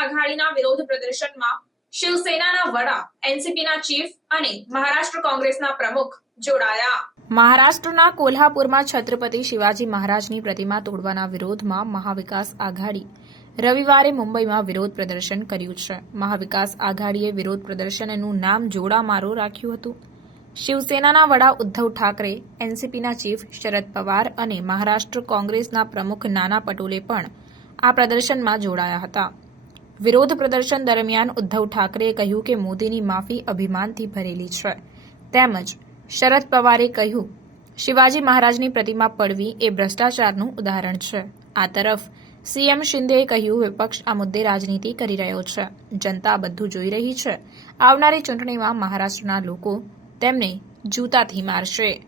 આઘાડીના વિરોધ પ્રદર્શનમાં શિવસેનાના વડા, એનસીપીના ચીફ અને મહારાષ્ટ્ર કોંગ્રેસના પ્રમુખ જોડાયા. મહારાષ્ટ્રના કોલ્હાપુરમાં છત્રપતિ શિવાજી મહારાજની પ્રતિમા તોડવાના વિરોધમાં મહાવિકાસ આઘાડી રવિવારે મુંબઈમાં વિરોધ પ્રદર્શન કર્યું છે. મહાવિકાસ આઘાડીએ વિરોધ પ્રદર્શનનું નામ જોડામારો રાખ્યું હતું. શિવસેનાના વડા ઉદ્ધવ ઠાકરે, એનસીપીના ચીફ શરદ પવાર અને મહારાષ્ટ્ર કોંગ્રેસના પ્રમુખ નાના પટોલે પણ આ પ્રદર્શનમાં જોડાયા હતા. વિરોધ પ્રદર્શન દરમિયાન ઉદ્ધવ ઠાકરેએ કહ્યું કે મોદીની માફી અભિમાનથી ભરેલી છે. તેમજ શરદ પવારે કહ્યું, શિવાજી મહારાજની પ્રતિમા પડવી એ ભ્રષ્ટાચારનું ઉદાહરણ છે. આ તરફ સીએમ શિંદેએ કહ્યું, વિપક્ષ આ મુદ્દે રાજનીતિ કરી રહ્યો છે. જનતા બધું જોઈ રહી છે. આવનારી ચૂંટણીમાં મહારાષ્ટ્રના લોકો તેમને જૂતાથી મારશે.